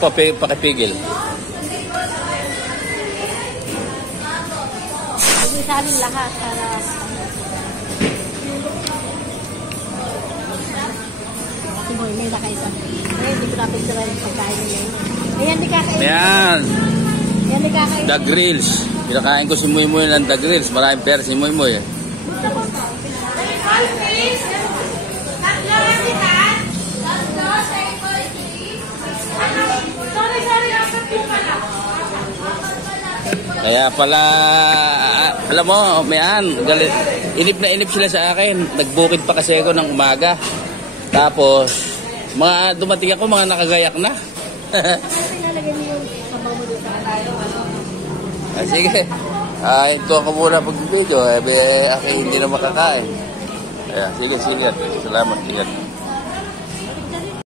po, pakipigil. Hindi sa amin lahat para kasi mo may nakaisa. Hindi ko napit sila yung pagkain nila. Ayan, di kakain. Ayan. Ayan, di kakain. The Grills. Kinakain ko si Muy ng The Grills. Maraming pera si Muy. Kaya pala, alam mo, galit. Inip na inip sila sa akin. Nagbukid pa kasi ako ng umaga. Tapos, dumating ako, mga nakagayak na. Sige. Ito ako muna pag-video. Ako hindi na makakain. Sige. Salamat.